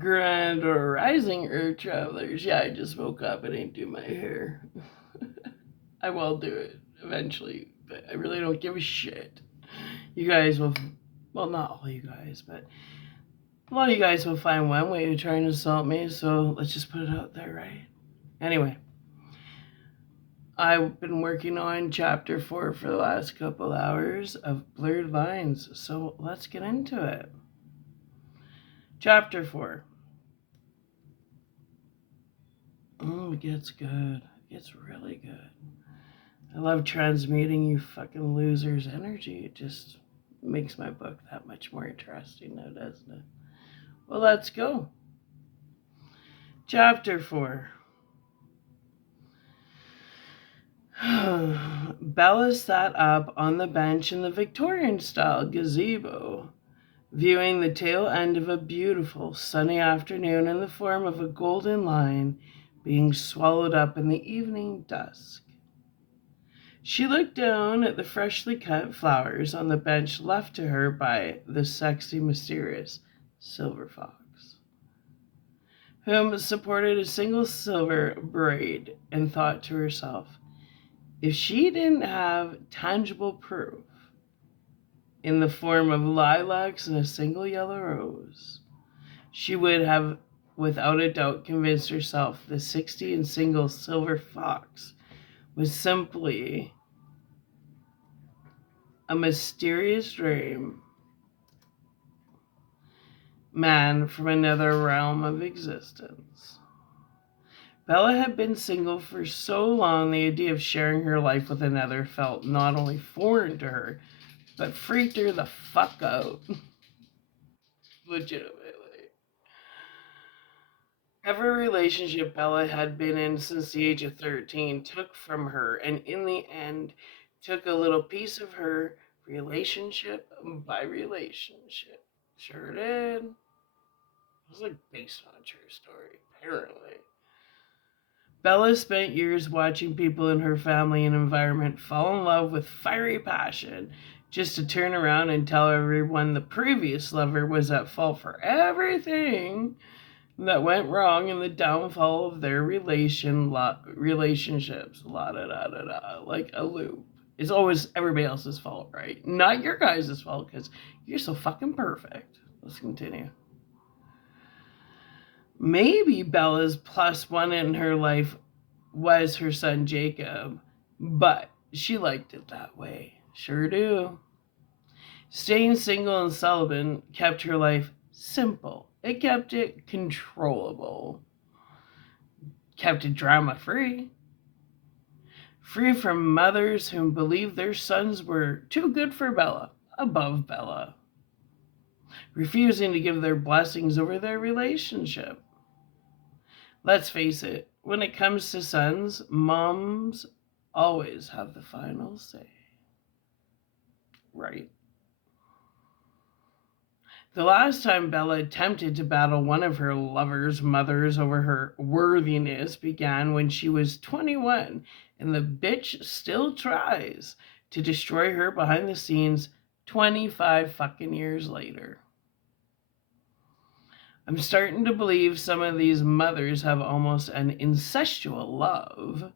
Grand or Rising Earth Travelers. Yeah, I just woke up and ain't do my hair. I will do it eventually, but I really don't give a shit. You guys will, well, not all you guys, but a lot of you guys will find one way to try and insult me, so let's just put it out there, right? Anyway, I've been working on chapter 4 for the last couple hours of Blurred Lines, so let's get into it. Chapter 4. It gets good. It gets really good. I love transmuting you fucking losers' energy. It just makes my book that much more interesting now, doesn't it? Well, let's go. Chapter 4. Bella sat up on the bench in the Victorian-style gazebo, viewing the tail end of a beautiful sunny afternoon in the form of a golden line being swallowed up in the evening dusk. She looked down at the freshly cut flowers on the bench left to her by the sexy, mysterious Silver Fox, whom supported a single silver braid, and thought to herself, if she didn't have tangible proof in the form of lilacs and a single yellow rose, she would have without a doubt convinced herself the 60 and single Silver Fox was simply a mysterious dream man from another realm of existence. Bella had been single for so long, the idea of sharing her life with another felt not only foreign to her, but freaked her the fuck out. Legitimately. Every relationship Bella had been in since the age of 13 took from her, and in the end, took a little piece of her, relationship by relationship. Sure did. It was like based on a true story, apparently. Bella spent years watching people in her family and environment fall in love with fiery passion, just to turn around and tell everyone the previous lover was at fault for everything that went wrong in the downfall of their relationships. La da da da da, like a loop. It's always everybody else's fault, right? Not your guys' fault, because you're so fucking perfect. Let's continue. Maybe Bella's plus one in her life was her son Jacob, but she liked it that way. Sure do. Staying single and celibate kept her life simple. It kept it controllable. Kept it drama free. Free from mothers who believed their sons were too good for Bella, above Bella, refusing to give their blessings over their relationship. Let's face it, when it comes to sons, moms always have the final say. Right? The last time Bella attempted to battle one of her lover's mothers over her worthiness began when she was 21, and the bitch still tries to destroy her behind the scenes 25 fucking years later. I'm starting to believe some of these mothers have almost an incestual love,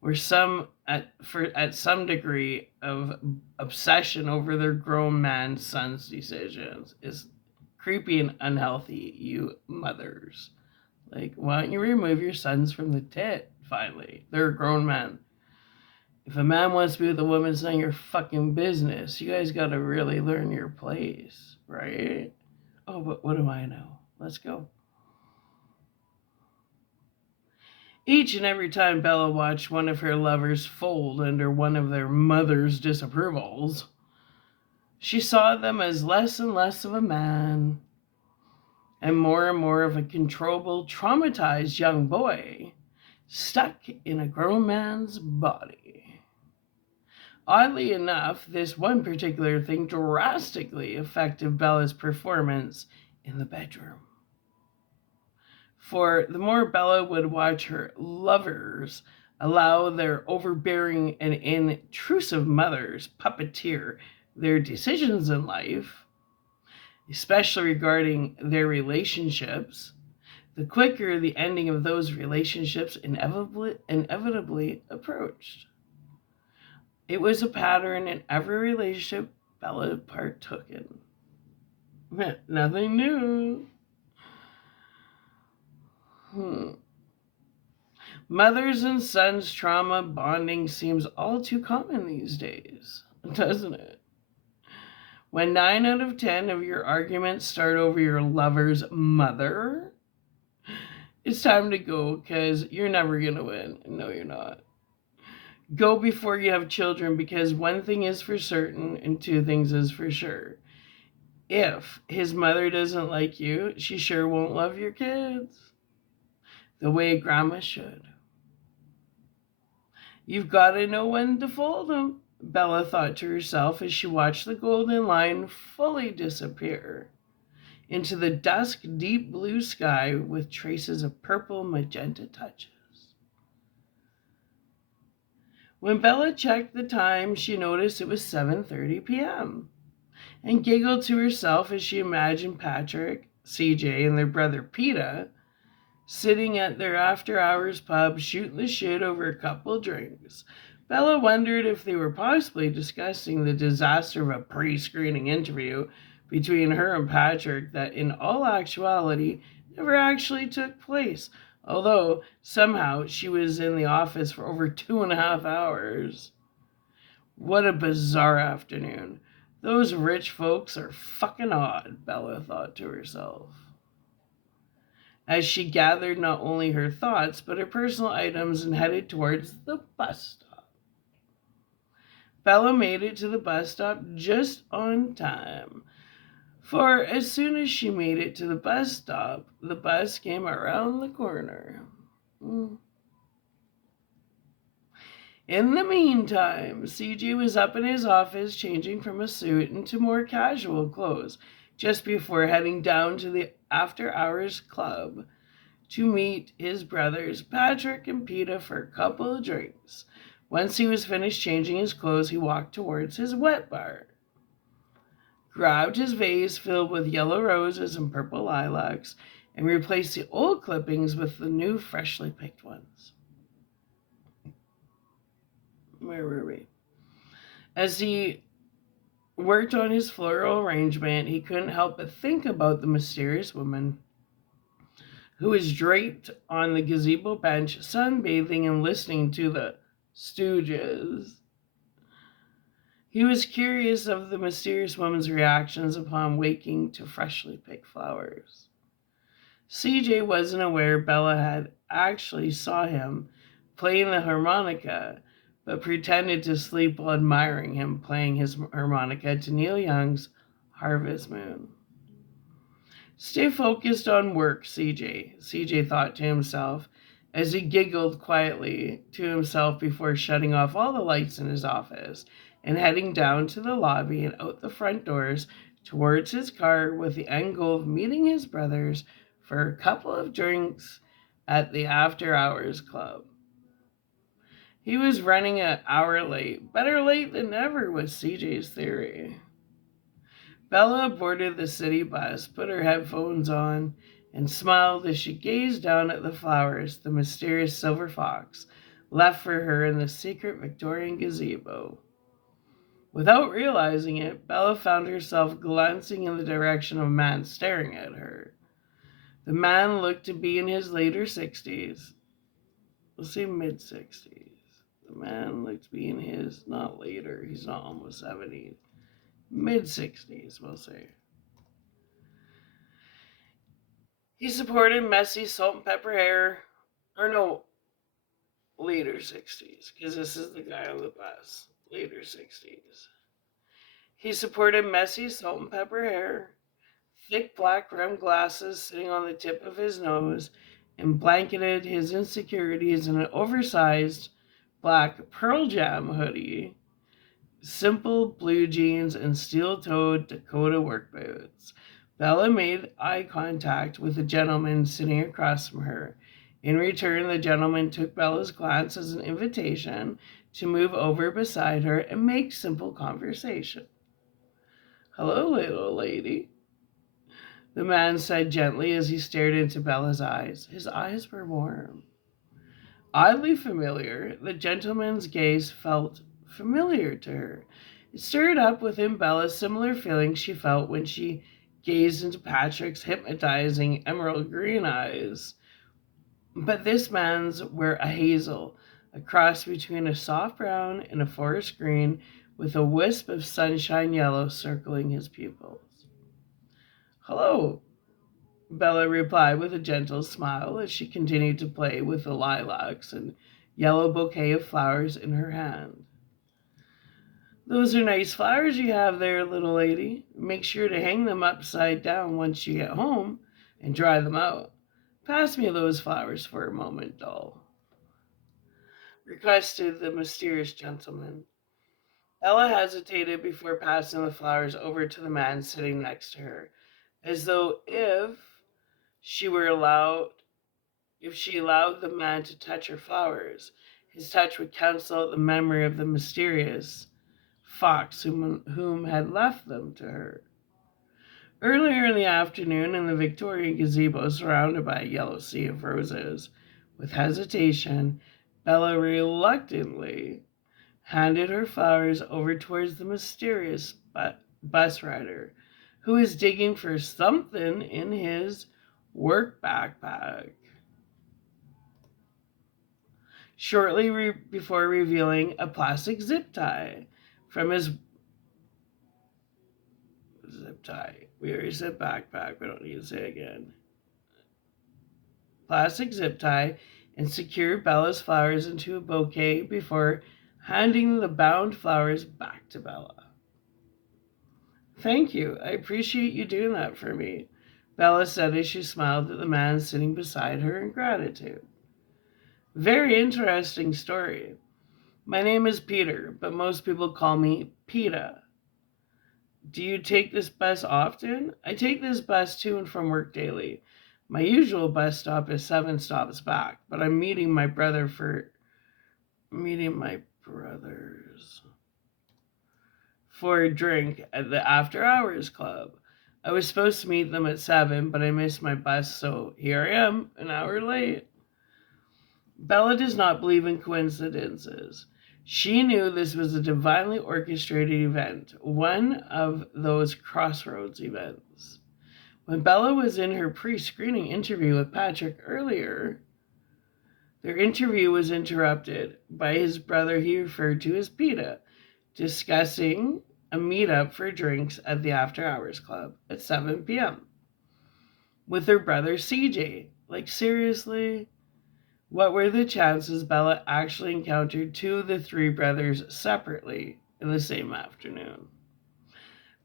where some at some degree of obsession over their grown man son's decisions is creepy and unhealthy. You mothers, like, why don't you remove your sons from the tit? Finally, they're a grown man. If a man wants to be with a woman, it's not your fucking business. You guys got to really learn your place, right? Oh, but what do I know? Let's go. Each and every time Bella watched one of her lovers fold under one of their mother's disapprovals, she saw them as less and less of a man and more of a controllable, traumatized young boy stuck in a grown man's body. Oddly enough, this one particular thing drastically affected Bella's performance in the bedroom. For the more Bella would watch her lovers allow their overbearing and intrusive mothers puppeteer their decisions in life, especially regarding their relationships. The quicker the ending of those relationships inevitably approached. It was a pattern in every relationship Bella partook in. Nothing new. Hmm. Mothers and sons trauma bonding seems all too common these days, doesn't it? When 9 out of 10 of your arguments start over your lover's mother, it's time to go because you're never going to win. No, you're not. Go before you have children because one thing is for certain and two things is for sure. If his mother doesn't like you, she sure won't love your kids the way grandma should. You've got to know when to fold them, Bella thought to herself as she watched the golden line fully disappear into the dusk, deep blue sky with traces of purple magenta touches. When Bella checked the time, she noticed it was 7:30 p.m. and giggled to herself as she imagined Patrick, CJ, and their brother Peta sitting at their after-hours pub shooting the shit over a couple drinks. Bella wondered if they were possibly discussing the disaster of a pre-screening interview between her and Patrick that in all actuality never actually took place, although somehow she was in the office for over 2.5 hours. What a bizarre afternoon. Those rich folks are fucking odd, Bella thought to herself, as she gathered not only her thoughts but her personal items and headed towards the bus stop. Bella made it to the bus stop just on time, for as soon as she made it to the bus stop, the bus came around the corner. In the meantime, CJ was up in his office changing from a suit into more casual clothes just before heading down to the after-hours club to meet his brothers Patrick and Peta for a couple of drinks. Once he was finished changing his clothes, he walked towards his wet bar, grabbed his vase filled with yellow roses and purple lilacs, and replaced the old clippings with the new freshly picked ones. Where were we? As he worked on his floral arrangement, he couldn't help but think about the mysterious woman who was draped on the gazebo bench, sunbathing and listening to the Stooges. He was curious of the mysterious woman's reactions upon waking to freshly picked flowers. CJ wasn't aware Bella had actually saw him playing the harmonica, but pretended to sleep while admiring him playing his harmonica to Neil Young's Harvest Moon. Stay focused on work, CJ thought to himself as he giggled quietly to himself before shutting off all the lights in his office and heading down to the lobby and out the front doors towards his car with the end goal of meeting his brothers for a couple of drinks at the after-hours club. He was running an hour late. Better late than never was CJ's theory. Bella boarded the city bus, put her headphones on, and smiled as she gazed down at the flowers the mysterious silver fox left for her in the secret Victorian gazebo. Without realizing it, Bella found herself glancing in the direction of a man staring at her. The man looked to be in his later 60s. We'll say mid-60s. The man looked to be in his, not later, he's not almost 70s. Mid-60s, we'll say. He supported messy salt and pepper hair, or no, later 60s, because this is the guy on the bus. Later 60s. He supported messy salt and pepper hair, thick black rimmed glasses sitting on the tip of his nose, and blanketed his insecurities in an oversized black Pearl Jam hoodie, simple blue jeans, and steel-toed Dakota work boots. Bella made eye contact with the gentleman sitting across from her. In return, the gentleman took Bella's glance as an invitation to move over beside her and make simple conversation. "Hello, little lady," the man said gently as he stared into Bella's eyes. His eyes were warm. Oddly familiar, the gentleman's gaze felt familiar to her. It stirred up within Bella similar feelings she felt when she gazed into Patrick's hypnotizing emerald green eyes. But this man's were a hazel, a cross between a soft brown and a forest green, with a wisp of sunshine yellow circling his pupils. Hello, Bella replied with a gentle smile as she continued to play with the lilacs and yellow bouquet of flowers in her hand. Those are nice flowers you have there, little lady. Make sure to hang them upside down once you get home and dry them out. Pass me those flowers for a moment, doll, requested the mysterious gentleman. Ella hesitated before passing the flowers over to the man sitting next to her, as though she allowed the man to touch her flowers, his touch would cancel out the memory of the mysterious fox whom had left them to her. Earlier in the afternoon, in the Victorian gazebo surrounded by a yellow sea of roses, with hesitation, Bella reluctantly handed her flowers over towards the mysterious bus rider, who was digging for something in his work backpack. Shortly before revealing a plastic zip tie from his zip tie. We already said backpack, we don't need to say it again. Plastic zip tie and secured Bella's flowers into a bouquet before handing the bound flowers back to Bella. Thank you. I appreciate you doing that for me, Bella said as she smiled at the man sitting beside her in gratitude. Very interesting story. My name is Peter, but most people call me Peta. Do you take this bus often? I take this bus to and from work daily. My usual bus stop is 7 stops back, but I'm meeting my brothers for a drink at the After Hours Club. I was supposed to meet them at 7, but I missed my bus, so here I am, an hour late. Bella does not believe in coincidences. She knew this was a divinely orchestrated event, one of those crossroads events. When Bella was in her pre-screening interview with Patrick earlier, their interview was interrupted by his brother he referred to as Peta, discussing a meetup for drinks at the After Hours Club at 7 p.m. with her brother CJ. Like, seriously? What were the chances Bella actually encountered 2 of the 3 brothers separately in the same afternoon?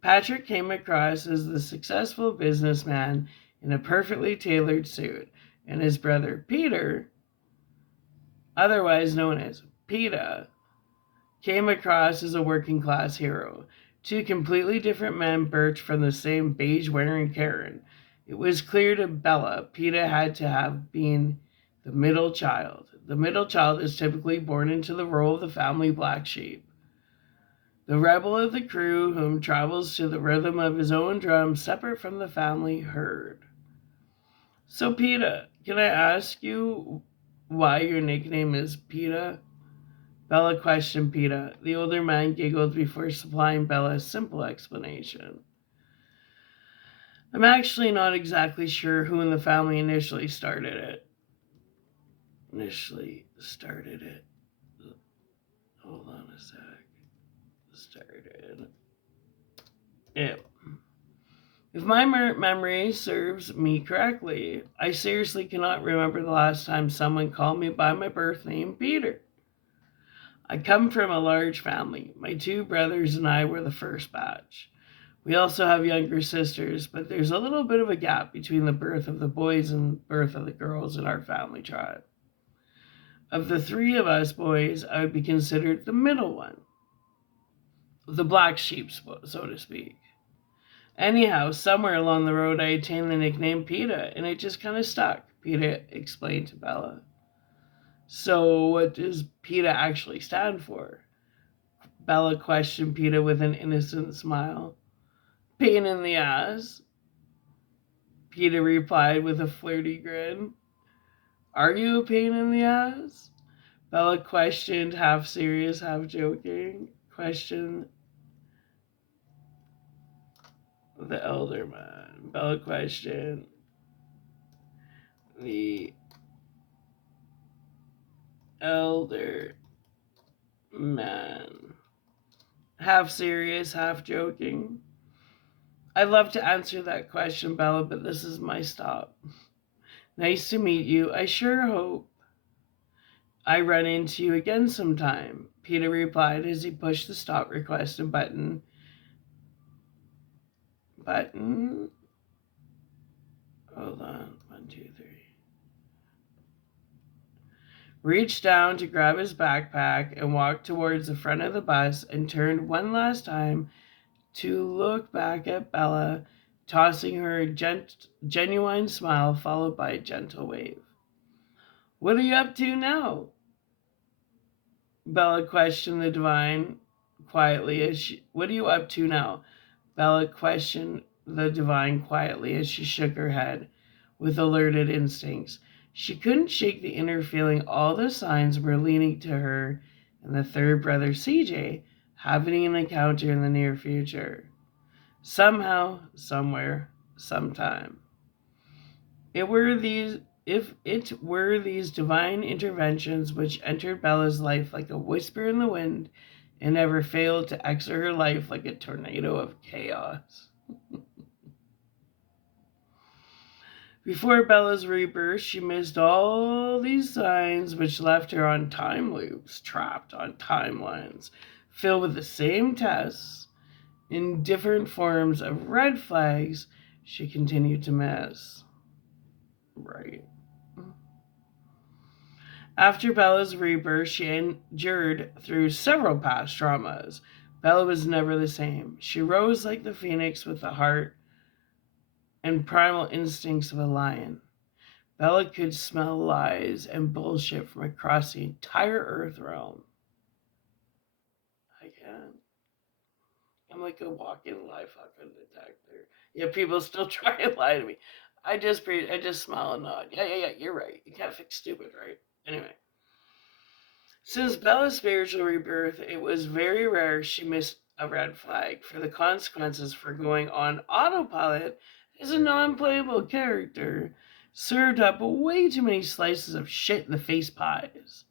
Patrick came across as the successful businessman in a perfectly tailored suit, and his brother Peter, otherwise known as Peta, came across as a working class hero. 2 completely different men birthed from the same beige-wearing Karen. It was clear to Bella Peta had to have been the middle child. The middle child is typically born into the role of the family black sheep, the rebel of the crew whom travels to the rhythm of his own drum separate from the family herd. So Peta, can I ask you why your nickname is Peta? Bella questioned Peta. The older man giggled before supplying Bella a simple explanation. I'm actually not exactly sure who in the family initially started it. Hold on a sec. Started it. If my memory serves me correctly, I seriously cannot remember the last time someone called me by my birth name, Peter. I come from a large family. My 2 brothers and I were the first batch. We also have younger sisters, but there's a little bit of a gap between the birth of the boys and birth of the girls in our family tribe. Of the 3 of us boys, I would be considered the middle one, the black sheep, so to speak. Anyhow, somewhere along the road, I attained the nickname Peta, and it just kind of stuck, Peta explained to Bella. So what does Peta actually stand for? Bella questioned Peta with an innocent smile. Pain in the ass. Peter replied with a flirty grin. Are you a pain in the ass? Bella questioned, half serious, half joking. Questioned the elder man. Bella questioned the elder man. Half serious, half joking. I'd love to answer that question, Bella, but this is my stop. Nice to meet you. I sure hope I run into you again sometime, Peter replied as he pushed the stop request button. Hold on. 1, 2, 3. Reached down to grab his backpack and walked towards the front of the bus and turned one last time to look back at Bella, tossing her a genuine smile followed by a gentle wave. What are you up to now? Bella questioned the divine quietly as she... What are you up to now? Bella questioned the divine quietly as she shook her head with alerted instincts. She couldn't shake the inner feeling all the signs were leaning to her and the third brother CJ having an encounter in the near future. Somehow, somewhere, sometime. If it were these divine interventions which entered Bella's life like a whisper in the wind and never failed to exit her life like a tornado of chaos. Before Bella's rebirth, she missed all these signs which left her on time loops, trapped on timelines, filled with the same tests, in different forms of red flags she continued to miss. Right. After Bella's rebirth, she endured through several past traumas. Bella was never the same. She rose like the phoenix with the heart and primal instincts of a lion. Bella could smell lies and bullshit from across the entire Earth realm. I can. I'm like a walking lie fucking detector. Yeah, people still try and lie to me. I just smile and nod. Yeah, you're right. You can't fix stupid, right? Anyway. Since Bella's spiritual rebirth, it was very rare she missed a red flag, for the consequences for going on autopilot as a non-playable character served up way too many slices of shit in the face pies,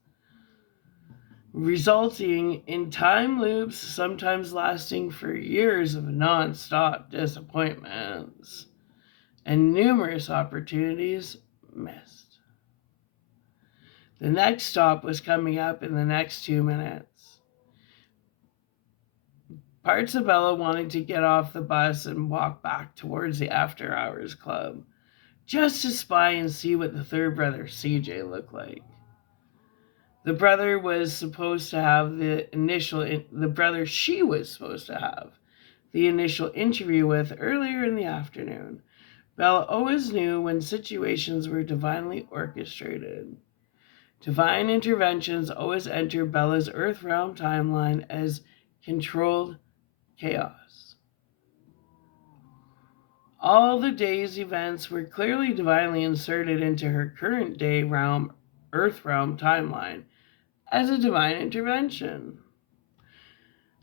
resulting in time loops sometimes lasting for years of non-stop disappointments and numerous opportunities missed. The next stop was coming up in the next 2 minutes. Parts of Bella wanted to get off the bus and walk back towards the after hours club, just to spy and see what the third brother CJ looked like. The brother was supposed to have the brother she was supposed to have the initial interview with earlier in the afternoon. Bella always knew when situations were divinely orchestrated. Divine interventions always enter Bella's Earth realm timeline as controlled chaos. All the day's events were clearly divinely inserted into her current day realm, Earth realm timeline as a divine intervention.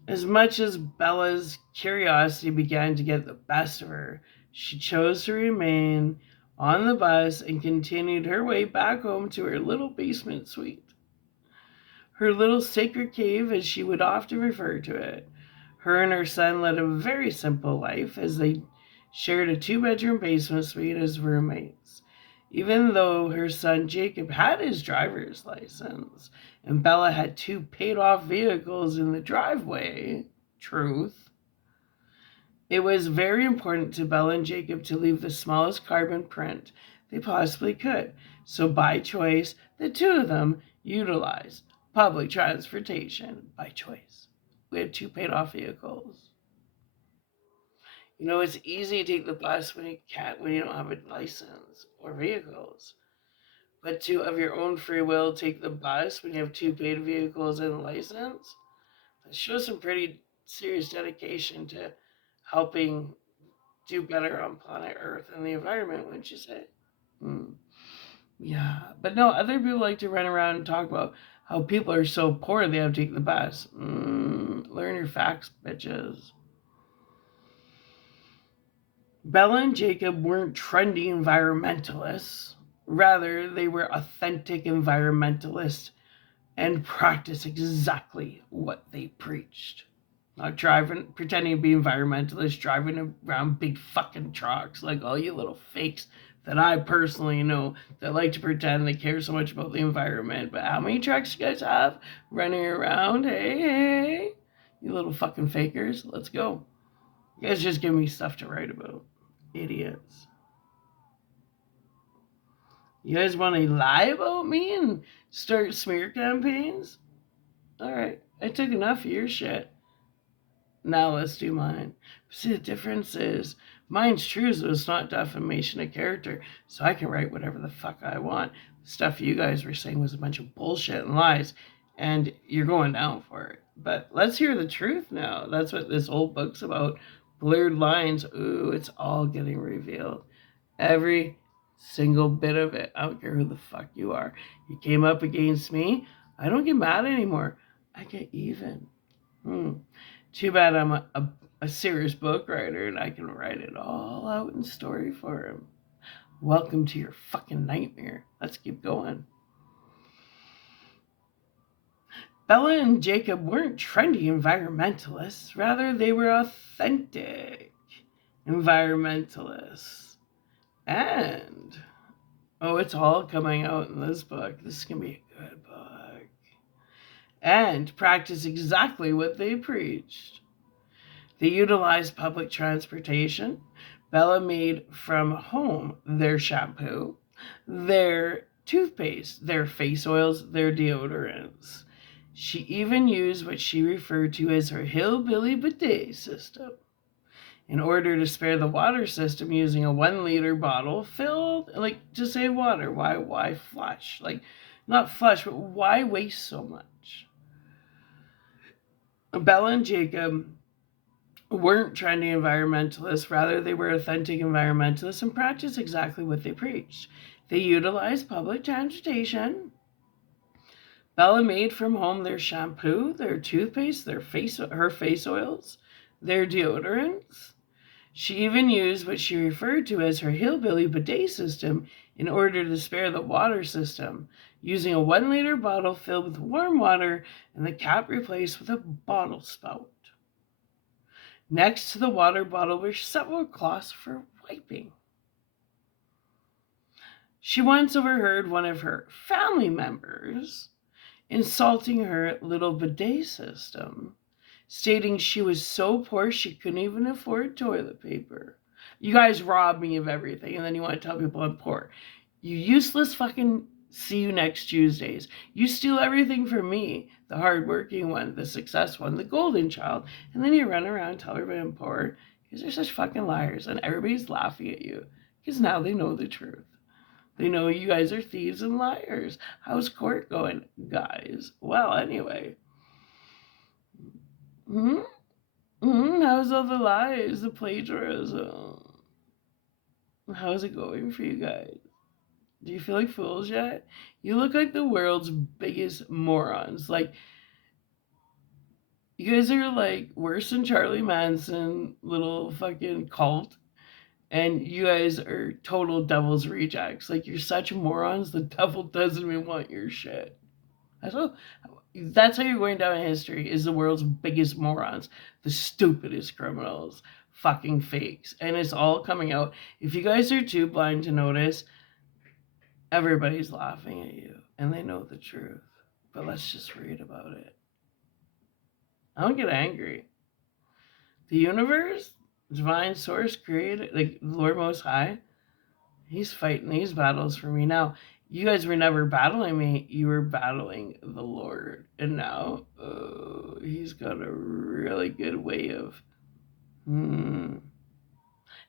As much as Bella's curiosity began to get the best of her, she chose to remain on the bus and continued her way back home to her little basement suite. Her little sacred cave, as she would often refer to it. Her and her son led a very simple life as they shared a 2-bedroom basement suite as roommates. Even though her son Jacob had his driver's license and Bella had 2 paid-off vehicles in the driveway, truth, it was very important to Bella and Jacob to leave the smallest carbon print they possibly could. So by choice, the 2 of them utilized public transportation by choice. We had 2 paid-off vehicles. You know, it's easy to take the bus when you don't have a license or vehicles. But to, of your own free will, take the bus when you have 2 paid vehicles and a license, that shows some pretty serious dedication to helping do better on planet Earth and the environment, wouldn't you say? Mm. Yeah, but no, other people like to run around and talk about how people are so poor they have to take the bus. Learn your facts, bitches. Bella and Jacob weren't trendy environmentalists. Rather, they were authentic environmentalists and practiced exactly what they preached. Not pretending to be environmentalists, driving around big fucking trucks like all you little fakes that I personally know that like to pretend they care so much about the environment. But how many trucks you guys have running around? Hey, you little fucking fakers. Let's go. You guys just give me stuff to write about. Idiots. You guys want to lie about me and start smear campaigns? Alright, I took enough of your shit. Now let's do mine. See, the difference is mine's true, so it's not defamation of character, so I can write whatever the fuck I want. The stuff you guys were saying was a bunch of bullshit and lies, and you're going down for it. But let's hear the truth now. That's what this whole book's about. Blurred lines. Ooh, it's all getting revealed. Every single bit of it. I don't care who the fuck you are. You came up against me. I don't get mad anymore. I get even. Too bad I'm a serious book writer and I can write it all out in story for him. Welcome to your fucking nightmare. Let's keep going. Bella and Jacob weren't trendy environmentalists. Rather, they were authentic environmentalists. And, it's all coming out in this book. This is going to be a good book. And practice exactly what they preached. They utilized public transportation. Bella made from home their shampoo, their toothpaste, their face oils, their deodorants. She even used what she referred to as her hillbilly bidet system in order to spare the water system, using a 1 liter bottle filled, like, to save water. Why flush? Like, not flush, but why waste so much? Bella and Jacob weren't trendy environmentalists. Rather, they were authentic environmentalists and practiced exactly what they preached. They utilized public transportation. Bella made from home their shampoo, their toothpaste, her face oils, their deodorants. She even used what she referred to as her hillbilly bidet system in order to spare the water system, using a 1 liter bottle filled with warm water and the cap replaced with a bottle spout. Next to the water bottle were several cloths for wiping. She once overheard one of her family members insulting her little bidet system, stating she was so poor she couldn't even afford toilet paper. You guys rob me of everything, and then you want to tell people I'm poor. You useless fucking see you next Tuesdays. You steal everything from me, the hardworking one, the success one, the golden child, and then you run around and tell everybody I'm poor because they're such fucking liars, and everybody's laughing at you because now they know the truth. They know you guys are thieves and liars. How's court going, guys? Well, anyway. How's all the lies, the plagiarism? How's it going for you guys? Do you feel like fools yet? You look like the world's biggest morons. Like, you guys are like worse than Charlie Manson, little fucking cult. And you guys are total devil's rejects. Like, you're such morons, the devil doesn't even want your shit. That's how you're going down in history, is the world's biggest morons. The stupidest criminals. Fucking fakes. And it's all coming out. If you guys are too blind to notice, everybody's laughing at you. And they know the truth. But let's just read about it. I don't get angry. The universe, divine source, created, like the Lord Most High, he's fighting these battles for me. Now, you guys were never battling me. You were battling the Lord. And now, he's got a really good way of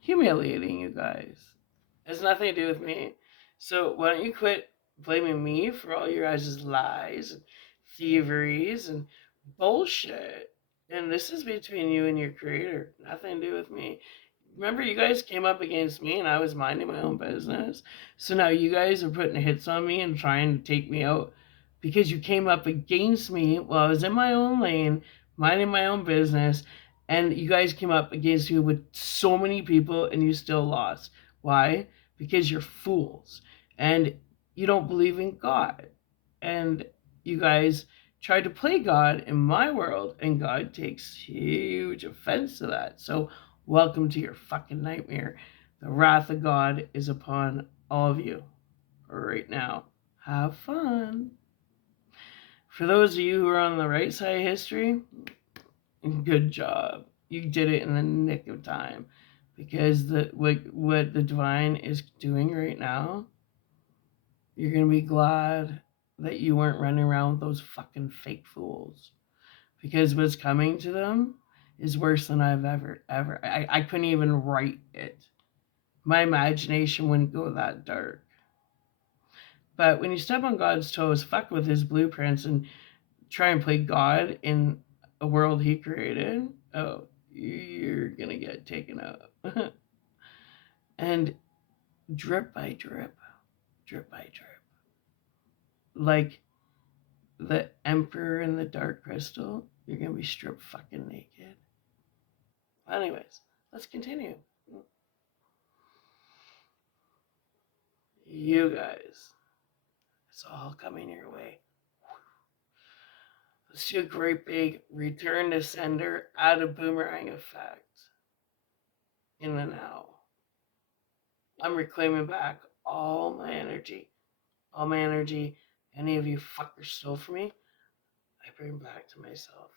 humiliating you guys. It has nothing to do with me. So why don't you quit blaming me for all your guys' lies and thieveries and bullshit? And this is between you and your creator. Nothing to do with me. Remember, you guys came up against me and I was minding my own business. So now you guys are putting hits on me and trying to take me out because you came up against me while I was in my own lane, minding my own business. And you guys came up against me with so many people and you still lost. Why? Because you're fools and you don't believe in God. And you guys tried to play God in my world, and God takes huge offense to that. So welcome to your fucking nightmare. The wrath of God is upon all of you right now. Have fun. For those of you who are on the right side of history, good job. You did it in the nick of time. Because what the divine is doing right now, you're going to be glad that you weren't running around with those fucking fake fools. Because what's coming to them is worse than I've ever. I couldn't even write it. My imagination wouldn't go that dark. But when you step on God's toes, fuck with his blueprints and try and play God in a world he created, oh, you're going to get taken out. And drip by drip, drip by drip. Like the Emperor in the Dark Crystal, you're going to be stripped fucking naked. Anyways, let's continue. You guys, it's all coming your way. Let's do a great big return to sender, add a boomerang effect in the now. I'm reclaiming back all my energy. All my energy any of you fuckers stole from me, I bring back to myself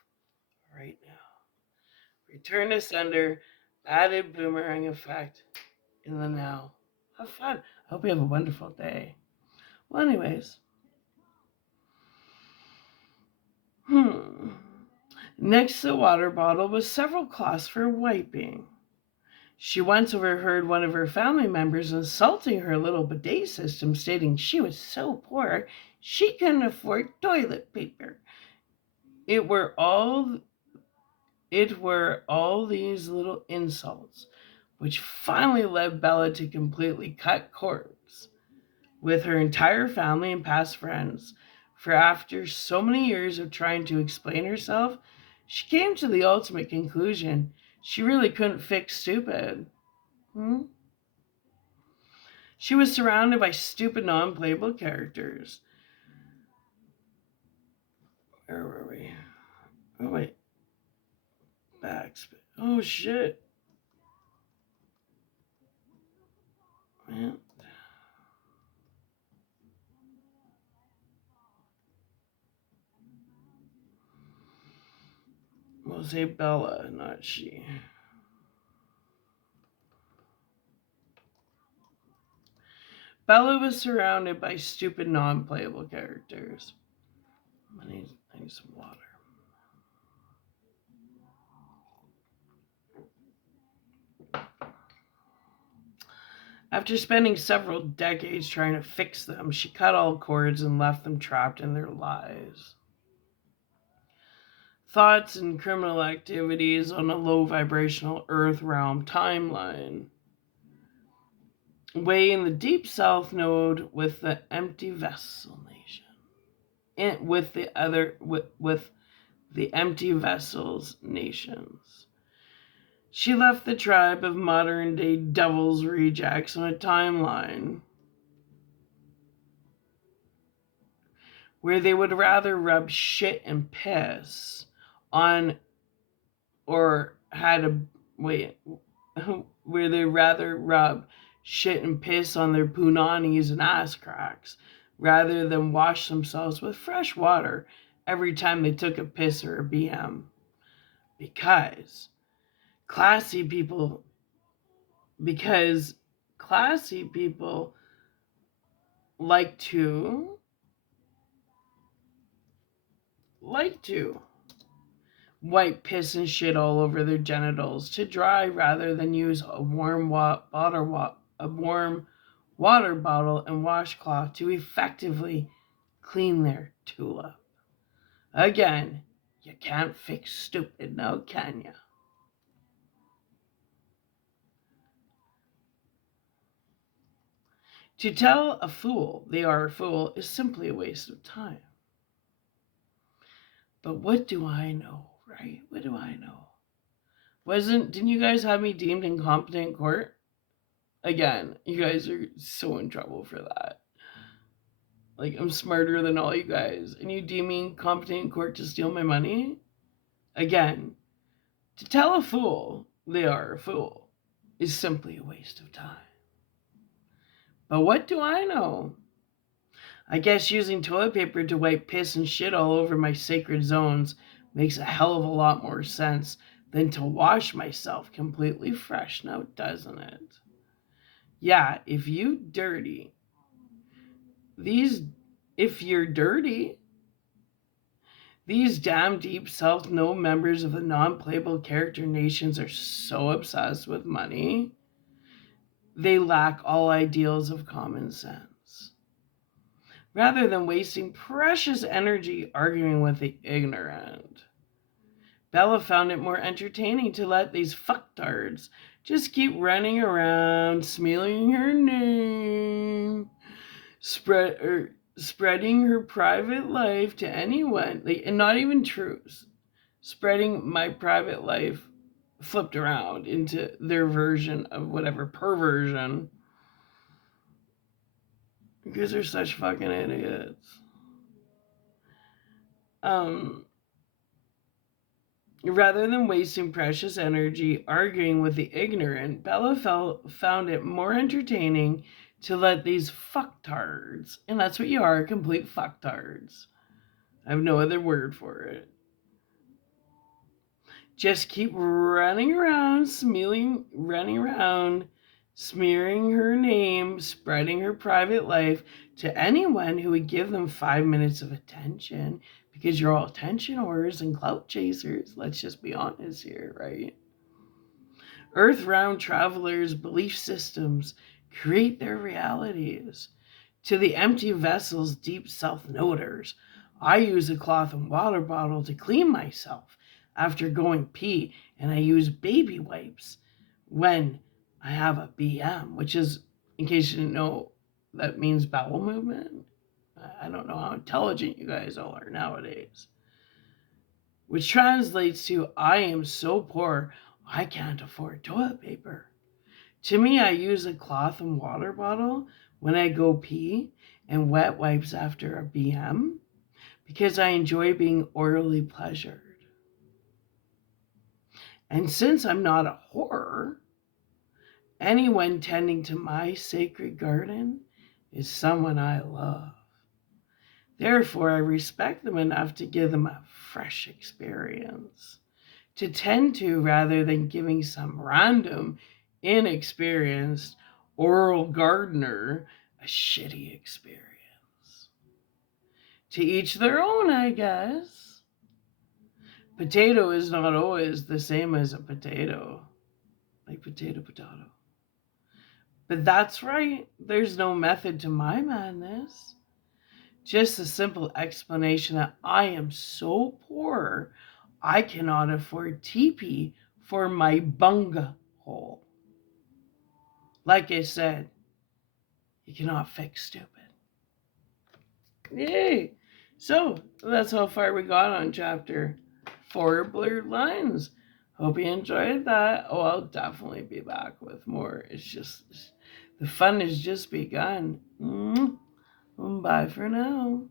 right now. Return to sender, added boomerang effect in the now. Have fun. I hope you have a wonderful day. Well, anyways. Next to the water bottle was several cloths for wiping. She once overheard one of her family members insulting her little bidet system, stating she was so poor she couldn't afford toilet paper. It were all these little insults which finally led Bella to completely cut cords with her entire family and past friends. For after so many years of trying to explain herself, she came to the ultimate conclusion: she really couldn't fix stupid. She was surrounded by stupid, non-playable characters. Where were we? Oh, wait. Backspin. Oh, shit. Man. We'll say Bella, not she. Bella was surrounded by stupid, non-playable characters. I need some water. After spending several decades trying to fix them, she cut all cords and left them trapped in their lies. Thoughts and criminal activities on a low vibrational Earth realm timeline. Way in the deep south node with the empty vessel nation. With the empty vessels nations. She left the tribe of modern day devil's rejects on a timeline where they would rather rub shit and piss on, or had a, wait, where they rather rub shit and piss on their punanis and ass cracks rather than wash themselves with fresh water every time they took a piss or a BM. Because classy people like to wipe piss and shit all over their genitals to dry rather than use a warm water bottle and washcloth to effectively clean their tulip. Again, you can't fix stupid, now can ya? To tell a fool they are a fool is simply a waste of time. But what do I know, right? What do I know? Didn't you guys have me deemed incompetent in court? Again, you guys are so in trouble for that. Like, I'm smarter than all you guys, and you deem me incompetent in court to steal my money? Again, to tell a fool they are a fool is simply a waste of time. But what do I know? I guess using toilet paper to wipe piss and shit all over my sacred zones makes a hell of a lot more sense than to wash myself completely fresh now, doesn't it? Yeah, if you're dirty, these damn deep self-known members of the non-playable character nations are so obsessed with money, they lack all ideals of common sense. Rather than wasting precious energy arguing with the ignorant, Bella found it more entertaining to let these fucktards just keep running around, smearing her name, spreading her private life to anyone, and not even truths. Spreading my private life flipped around into their version of whatever perversion. Because they're such fucking idiots. Rather than wasting precious energy arguing with the ignorant, Bella found it more entertaining to let these fucktards, and that's what you are, complete fucktards. I have no other word for it. Just keep running around, smearing her name, spreading her private life to anyone who would give them 5 minutes of attention, because you're all attention whores and clout chasers. Let's just be honest here, right? Earth-round travelers' belief systems create their realities. To the empty vessel's deep self-noters, I use a cloth and water bottle to clean myself after going pee, and I use baby wipes when I have a BM, which is, in case you didn't know, that means bowel movement. I don't know how intelligent you guys all are nowadays. Which translates to, I am so poor, I can't afford toilet paper. To me, I use a cloth and water bottle when I go pee and wet wipes after a BM because I enjoy being orally pleasured. And since I'm not a whore, anyone tending to my sacred garden is someone I love. Therefore, I respect them enough to give them a fresh experience to tend to, rather than giving some random, inexperienced oral gardener a shitty experience. To each their own, I guess. Potato is not always the same as a potato. Like potato. But that's right, there's no method to my madness. Just a simple explanation that I am so poor, I cannot afford TP for my bunga hole. Like I said, you cannot fix stupid. Yay! So, that's how far we got on chapter 4, Blurred Lines. Hope you enjoyed that. Oh, I'll definitely be back with more. It's just, the fun has just begun. Bye for now.